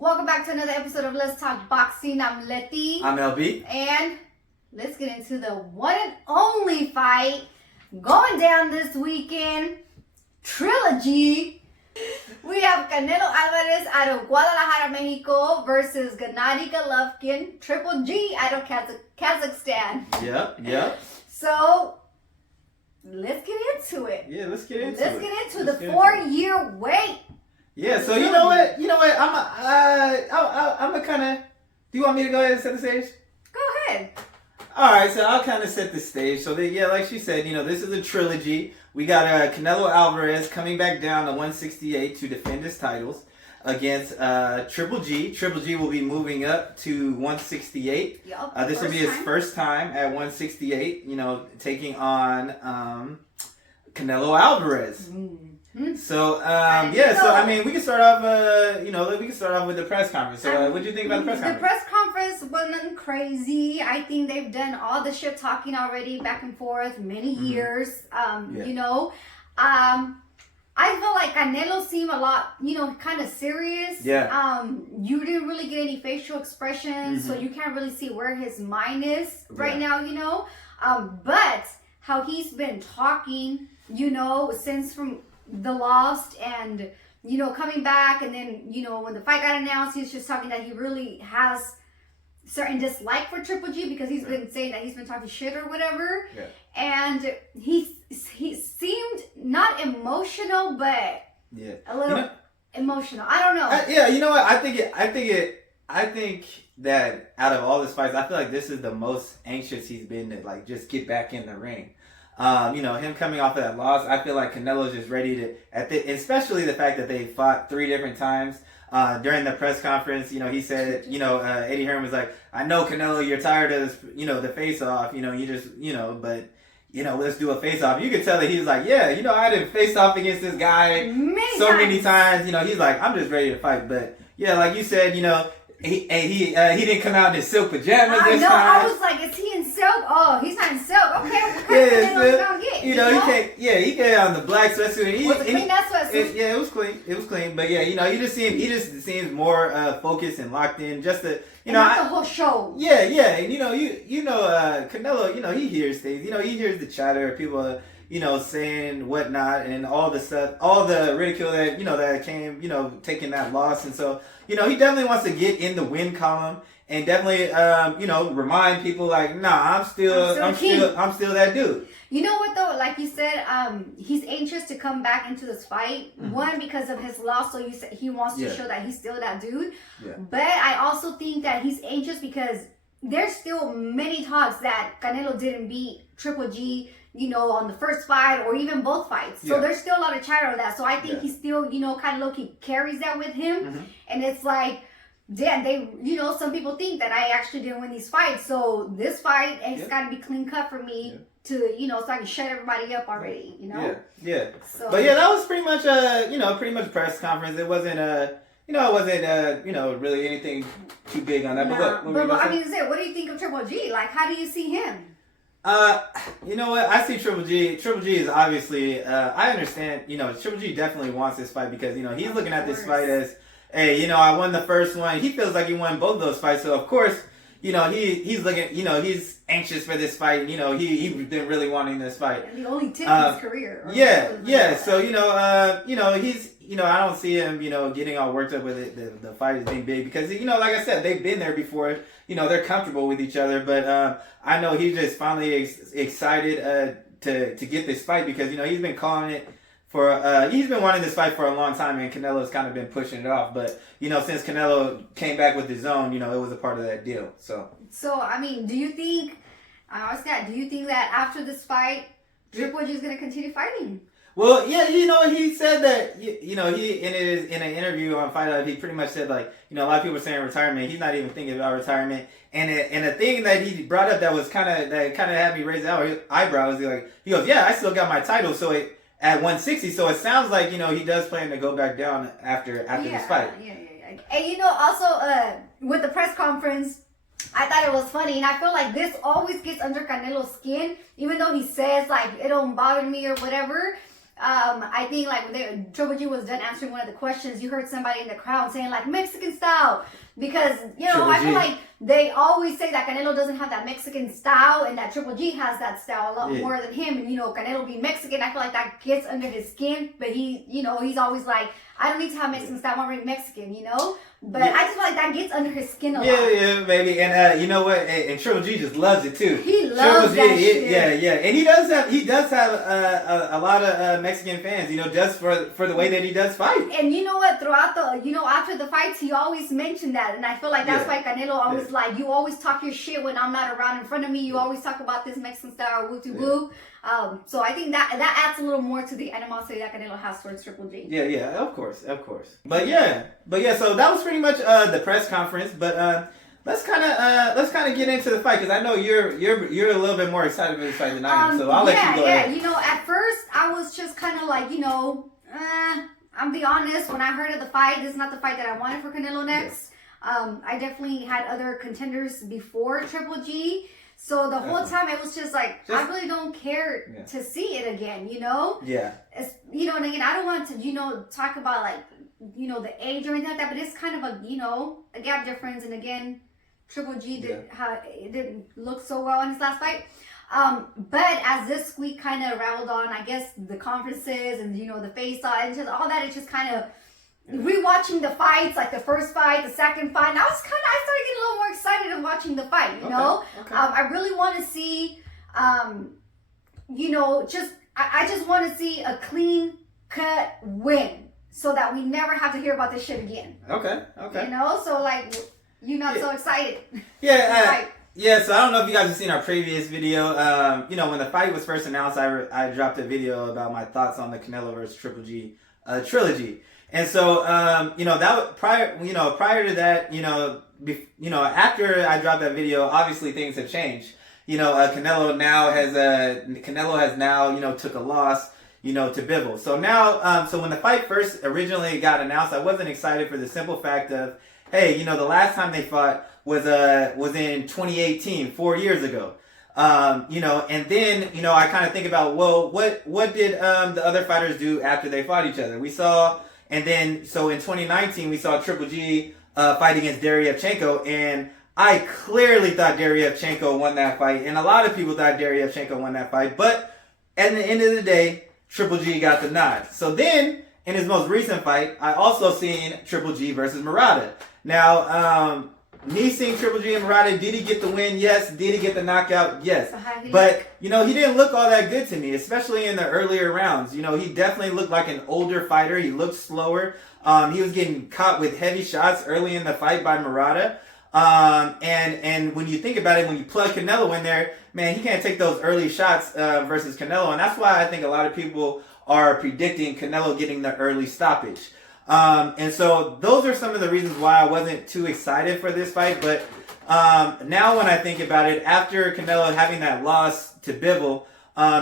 Welcome back to another episode of Let's Talk Boxing. I'm Leti. I'm LB. And let's get into the one and only fight going down this weekend. Trilogy. We have Canelo Alvarez out of Guadalajara, Mexico versus Gennady Golovkin, Triple G out of Kazakhstan. Yep. So, let's get into it. Yeah, let's get into the 4-year wait. Yeah, so you know what? I'm a kind of. Do you want me to go ahead and set the stage? Go ahead. All right, so I'll kind of set the stage. So like she said, this is a trilogy. We got Canelo Alvarez coming back down to 168 to defend his titles against Triple G. Triple G will be moving up to 168. Yep, this will be his first time at 168. Taking on Canelo Alvarez. Mm-hmm. So So I mean, we can start off. We can start off with the press conference. So, what do you think about the press conference? The press conference wasn't crazy. I think they've done all the shit talking already, back and forth, many years. I feel like Canelo seemed a lot, kind of serious. Yeah. You didn't really get any facial expressions, so you can't really see where his mind is right now. But how he's been talking, since from the lost and coming back, and then when the fight got announced, he's just talking that he really has certain dislike for Triple G because he's been saying that he's been talking shit or whatever. And he seemed not emotional, but a little emotional. I don't know. You know what? I think that out of all his fights, I feel like this is the most anxious he's been to just get back in the ring. Him coming off of that loss, I feel like Canelo's just ready to, especially the fact that they fought 3 different times. During the press conference, he said, Eddie Hearn was like, I know, Canelo, you're tired of this, the face-off, you just, but, let's do a face-off. You could tell that he was like, I didn't face off against this guy many times. He's like, I'm just ready to fight. But, like you said, he didn't come out in his silk pajamas this time. I was like, is he in silk? Oh, he's not in silk. Okay, what kind of gonna get? He can't. Yeah, he came out in the black sweatsuit. Was it clean, that sweatsuit? It was clean. It was clean. But he just seems more focused and locked in. Just to, not the whole show. Yeah. And Canelo, he hears things. He hears the chatter of people, saying whatnot and all the stuff, all the ridicule that that came, taking that loss, and so. He definitely wants to get in the win column and definitely, remind people like, nah, I'm still that dude. You know what though? Like you said, he's anxious to come back into this fight. One, because of his loss, so you said he wants to show that he's still that dude. Yeah. But I also think that he's anxious because there's still many talks that Canelo didn't beat Triple G, on the first fight or even both fights. So there's still a lot of chatter on that. So I think he still, kind of low-key carries that with him. And it's like, damn, some people think that I actually didn't win these fights. So this fight, it's got to be clean cut for me to, so I can shut everybody up already, Yeah. So, but that was pretty much a press conference. It wasn't really anything too big on that. Nah. But what do you think of Triple G? Like, how do you see him? You know what? I see Triple G. Triple G is obviously, I understand, Triple G definitely wants this fight because, he's looking at this fight as, hey, I won the first one. He feels like he won both those fights. So, of course, he's looking, he's anxious for this fight. He's been really wanting this fight. And the only tip in his career. So, he's, I don't see him, getting all worked up with it, the fight is being big because, like I said, they've been there before. They're comfortable with each other. But I know he's just finally excited to get this fight because, he's been calling it for, he's been wanting this fight for a long time, and Canelo's kind of been pushing it off. But, since Canelo came back with his own, it was a part of that deal. So I mean, do you think that after this fight, Triple G is going to continue fighting? Well, he said that, he in an interview on Fight Out, he pretty much said, like, a lot of people are saying retirement. He's not even thinking about retirement. And the thing that he brought up that had me raise our eyebrows, he goes, yeah, I still got my title, so at 160, so it sounds like, he does plan to go back down after this fight. Yeah. And, also, with the press conference, I thought it was funny, and I feel like this always gets under Canelo's skin, even though he says, like, it don't bother me or whatever. I think like when Triple G was done answering one of the questions, you heard somebody in the crowd saying like Mexican style, because you know I feel like they always say that Canelo doesn't have that Mexican style and that Triple G has that style a lot more than him. And you know, Canelo being Mexican, I feel like that gets under his skin. But he, you know, he's always like, I don't need to have Mexican style, I'm already Mexican, you know. But I just feel like that gets under his skin a lot. Yeah, baby. And you know what? And Triple G just loves it too. He loves that shit. Yeah. And he does have a lot of Mexican fans, you know, just for the way that he does fight. And you know what? Throughout the, you know, after the fights, he always mentioned that. And I feel like that's why Canelo always like, you always talk your shit when I'm not around in front of me. You always talk about this Mexican style or woo-to-woo. So I think that adds a little more to the animosity that Canelo has towards Triple G. Yeah, of course. But yeah, so that was pretty much the press conference. But let's kind of get into the fight, because I know you're a little bit more excited for this fight than I am. So I'll let you go ahead. You know, at first I was just kind of like, you know, I'll be honest. When I heard of the fight, this is not the fight that I wanted for Canelo next. I definitely had other contenders before Triple G. So the whole time it was just like, I really don't care to see it again, you know? Yeah. You know, and again, I don't want to, you know, talk about like, you know, the age or anything like that, but it's kind of a, you know, a gap difference. And again, Triple G didn't look so well in his last fight. But as this week kind of raveled on, I guess the conferences and, you know, the face-off and just all that, it just kind of rewatching the fights, like the first fight, the second fight. And I started getting a little more excited of watching the fight, you know? Okay. I really want to see, you know, I just want to see a clean cut win so that we never have to hear about this shit again. Okay. You know? So, like, you're not so excited. Yeah, so I don't know if you guys have seen our previous video. You know, when the fight was first announced, I dropped a video about my thoughts on the Canelo versus Triple G trilogy. And so, you know, that was prior to that, you know, after I dropped that video, obviously things have changed. You know, Canelo has now, you know, took a loss, you know, to Bivol. So now, so when the fight first originally got announced, I wasn't excited for the simple fact of, hey, you know, the last time they fought was in 2018, 4 years ago. You know, and then, you know, I kind of think about, well, what did the other fighters do after they fought each other? And then, so in 2019, we saw Triple G fight against Deryevchenko, and I clearly thought Deryevchenko won that fight, and a lot of people thought Deryevchenko won that fight, but at the end of the day, Triple G got the nod. So then, in his most recent fight, I also seen Triple G versus Murata. Now, me seeing Triple G and Murata, did he get the win? Yes. Did he get the knockout? Yes. But, you know, he didn't look all that good to me, especially in the earlier rounds. You know, he definitely looked like an older fighter. He looked slower. He was getting caught with heavy shots early in the fight by Murata. And when you think about it, when you plug Canelo in there, man, he can't take those early shots versus Canelo. And that's why I think a lot of people are predicting Canelo getting the early stoppage. And so those are some of the reasons why I wasn't too excited for this fight. But now when I think about it, after Canelo having that loss to Bivol,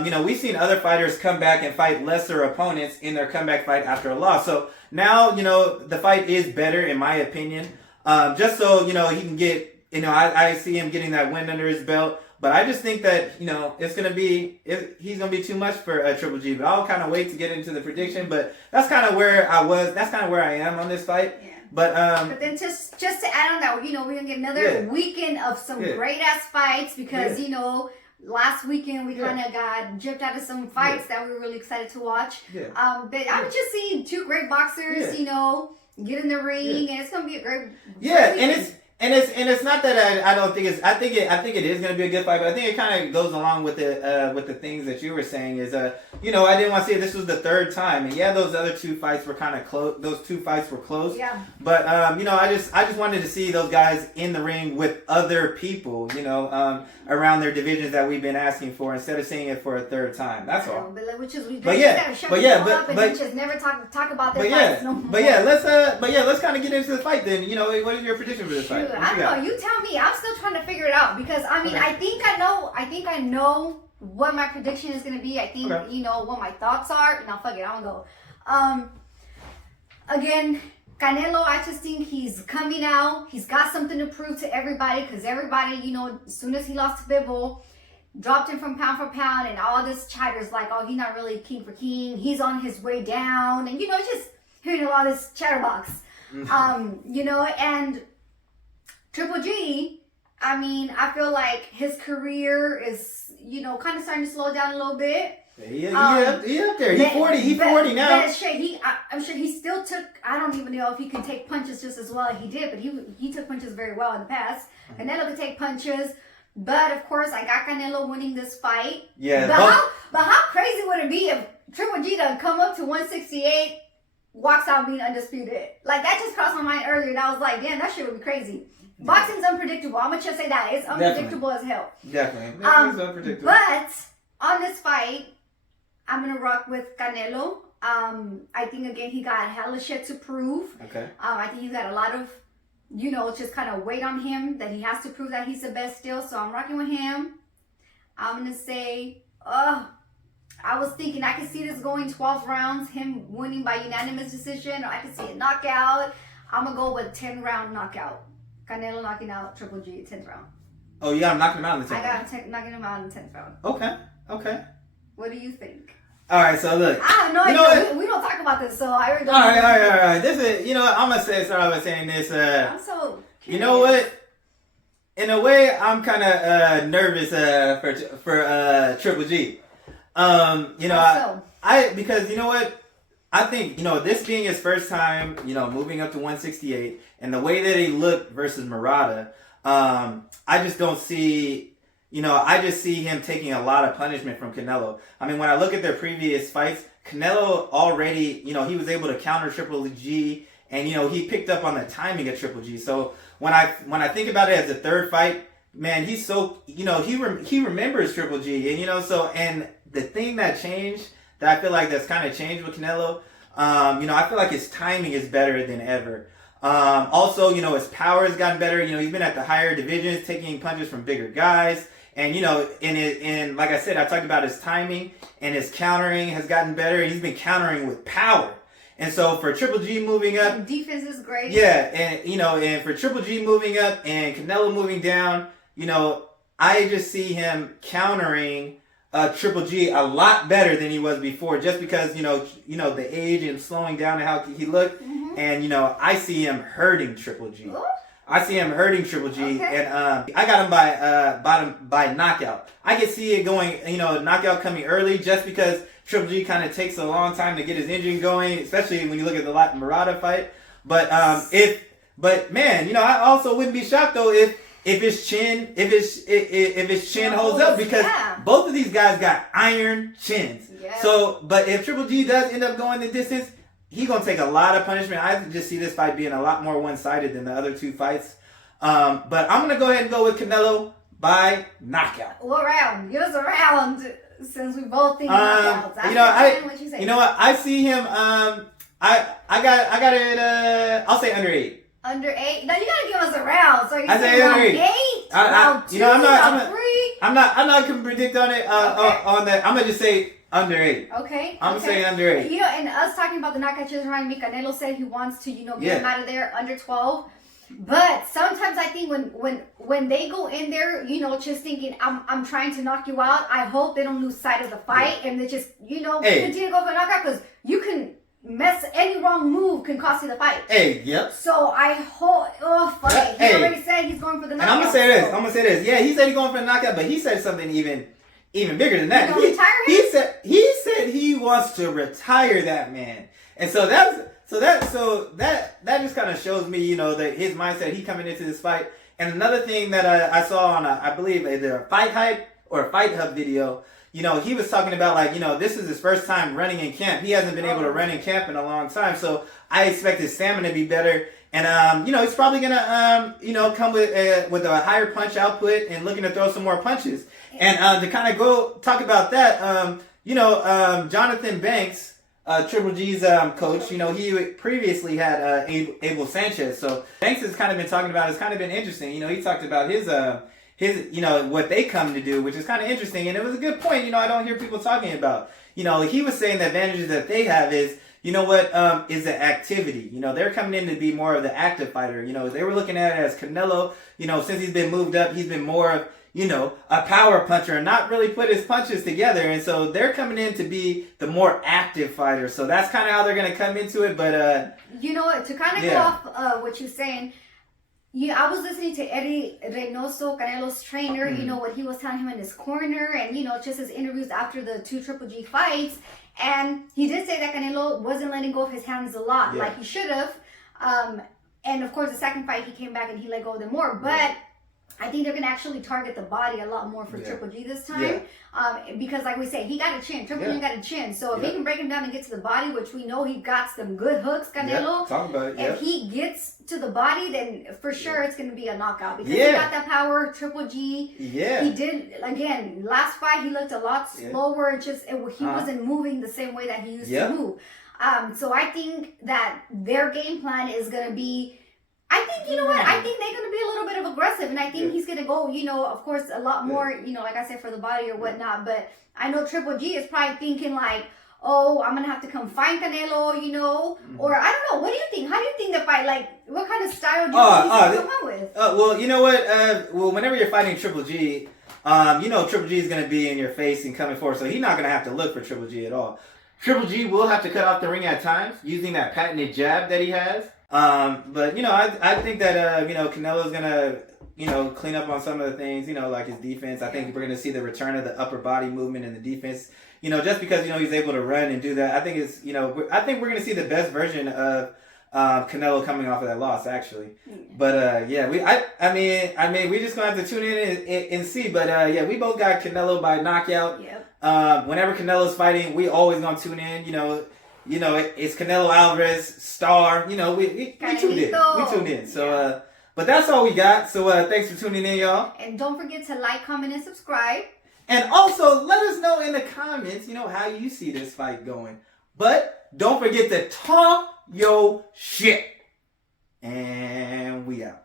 you know, we've seen other fighters come back and fight lesser opponents in their comeback fight after a loss. So now, you know, the fight is better in my opinion. Just so, you know, he can get, you know, I see him getting that win under his belt. But I just think that, you know, he's going to be too much for Triple G. But I'll kind of wait to get into the prediction. But that's kind of where I was. That's kind of where I am on this fight. Yeah. But then just to add on that, you know, we're going to get another weekend of some great-ass fights. Because, you know, last weekend we kind of got gypped out of some fights that we were really excited to watch. Yeah. But I'm just seeing two great boxers, you know, get in the ring. And it's going to be a great weekend. And it's not that I don't think it's. I think it is going to be a good fight, but I think it kind of goes along with the things that you were saying. Is you know, I didn't want to say this was the third time, and yeah, those other two fights were kind of close. Those two fights were close. Yeah. But you know, I just wanted to see those guys in the ring with other people, you know, around their divisions that we've been asking for, instead of seeing it for a third time. That's all. But just never talk about their fights no more. Let's kind of get into the fight then. You know, what is your prediction for this fight? I don't know. You tell me. I'm still trying to figure it out because I mean, I think I know what my prediction is gonna be. I think you know what my thoughts are. Now, fuck it. I'm gonna go. Again, Canelo. I just think he's coming out. He's got something to prove to everybody because everybody, you know, as soon as he lost to Bivol, dropped him from pound for pound, and all this chatter is like, oh, he's not really king for king. He's on his way down, and just hearing a lot of this chatterbox. And Triple G, I mean, I feel like his career is, kind of starting to slow down a little bit. He up there. He's 40. He's 40 now. I'm sure he still took. I don't even know if he can take punches just as well as he did, but he took punches very well in the past. Canelo could take punches, but of course, I got Canelo winning this fight. Yeah. But how crazy would it be if Triple G done come up to 168, walks out being undisputed? Like, that just crossed my mind earlier, and I was like, damn, that shit would be crazy. Boxing's unpredictable. I'm gonna just say that it's unpredictable as hell. Definitely, it's unpredictable. But on this fight, I'm gonna rock with Canelo. I think again he got hella shit to prove. Okay. I think he's got a lot of, just kind of weight on him that he has to prove that he's the best still. So I'm rocking with him. I'm gonna say, I was thinking I could see this going 12 rounds, him winning by unanimous decision, or I could see a knockout. I'm gonna go with 10-round knockout. Canelo knocking out Triple G 10th round. Oh, yeah, I'm knocking him out in the 10th round. I got him knocking him out in the 10th round. Okay. What do you think? All right, so look. I have no idea. We don't talk about this, so I already don't know. All right. This is, I'm going to start by saying this. I'm so curious. You know what? In a way, I'm kind of nervous for Triple G. Because you know what? I think, this being his first time, moving up to 168, and the way that he looked versus Murata, I just don't see, I just see him taking a lot of punishment from Canelo. I mean, when I look at their previous fights, Canelo already, he was able to counter Triple G, and, he picked up on the timing of Triple G. So when I think about it as a third fight, man, he's so, he remembers Triple G, and, and the thing that changed, that I feel like that's kind of changed with Canelo. I feel like his timing is better than ever. Also, his power has gotten better. He's been at the higher divisions, taking punches from bigger guys. And, and like I said, I talked about his timing, and his countering has gotten better. He's been countering with power. And so for Triple G moving up, defense is great. Yeah, and and for Triple G moving up and Canelo moving down, I just see him countering Triple G a lot better than he was before, just because the age and slowing down and how he looked, and I see him hurting Triple G. Ooh. I see him hurting Triple G, okay. And I got him by knockout. I can see it going, knockout coming early, just because Triple G kind of takes a long time to get his engine going, especially when you look at the Murata fight. But man, I also wouldn't be shocked though if his chin holds up, because both of these guys got iron chins. Yeah. So, but if Triple G does end up going the distance, he's gonna take a lot of punishment. I just see this fight being a lot more one-sided than the other two fights. But I'm gonna go ahead and go with Canelo by knockout. What round? Give us a round, since we both think knockouts. What you know what? I see him. I got it. I'll say under 8. Under 8? No, you gotta give us a round. So you say round 8, round 2, round 3. I'm not gonna predict on it. On that, I'm gonna just say under 8. Okay. I'm gonna say under 8. And us talking about the knockout just reminded me. Canelo said he wants to, get him out of there under 12. But sometimes I think when they go in there, just thinking I'm trying to knock you out. I hope they don't lose sight of the fight, and they just continue to go for a knockout, because you can. Any wrong move can cost you the fight. Yep. So I hope. Oh, fuck it. He already said he's going for the knockout. And I'm gonna say this. Yeah, he said he's going for the knockout, but he said something even bigger than that. He said he wants to retire that man, and so that just kind of shows me, that his mindset. He coming into this fight. And another thing that I saw on I believe either a Fight Hype or a Fight Hub video. He was talking about this is his first time running in camp. He hasn't been able to run in camp in a long time. So I expect his stamina to be better. And, he's probably going to, come with a higher punch output and looking to throw some more punches. And to kind of go talk about that, Jonathan Banks, Triple G's coach, he previously had Abel Sanchez. So Banks has kind of been talking about, it's kind of been interesting. He talked about his what they come to do, which is kind of interesting. And it was a good point, I don't hear people talking about. He was saying the advantages that they have is, is the activity. They're coming in to be more of the active fighter. They were looking at it as Canelo, since he's been moved up, he's been more of, a power puncher and not really put his punches together. And so they're coming in to be the more active fighter. So that's kind of how they're going to come into it. But, you know what, to kind of go off what you're saying, I was listening to Eddie Reynoso, Canelo's trainer, what he was telling him in his corner and, just his interviews after the 2 Triple G fights. And he did say that Canelo wasn't letting go of his hands a lot like he should have. And of course, the second fight, he came back and he let go of them more. But I think they're going to actually target the body a lot more for Triple G this time. Because like we say, he got a chin. Triple G got a chin. So if he can break him down and get to the body, which we know he got some good hooks, Canelo. Talk about it. If he gets to the body, then for sure it's going to be a knockout. Because he got that power, Triple G. He did, again, last fight, he looked a lot slower. He wasn't moving the same way that he used to move. So I think that their game plan is going to be, I think, you know what, I think they're going to be a little bit of aggressive, and I think he's going to go, of course, a lot more, like I said, for the body or whatnot, but I know Triple G is probably thinking like, oh, I'm going to have to come find Canelo, or I don't know, what do you think? How do you think the fight, like, what kind of style do you think he's going to come out with? Well, you know what, whenever you're fighting Triple G, Triple G is going to be in your face and coming forward, so he's not going to have to look for Triple G at all. Triple G will have to cut off the ring at times using that patented jab that he has. But I think that Canelo's gonna clean up on some of the things, like his defense. I think we're gonna see the return of the upper body movement and the defense. Just because he's able to run and do that, I think it's I think we're gonna see the best version of Canelo coming off of that loss actually. But we just gonna have to tune in and see. But we both got Canelo by knockout. Whenever Canelo's fighting, we always gonna tune in. It's Canelo Alvarez, star. We tuned in. We tuned in. So, but that's all we got. So, thanks for tuning in, y'all. And don't forget to like, comment, and subscribe. And also, let us know in the comments, how you see this fight going. But don't forget to talk your shit. And we out.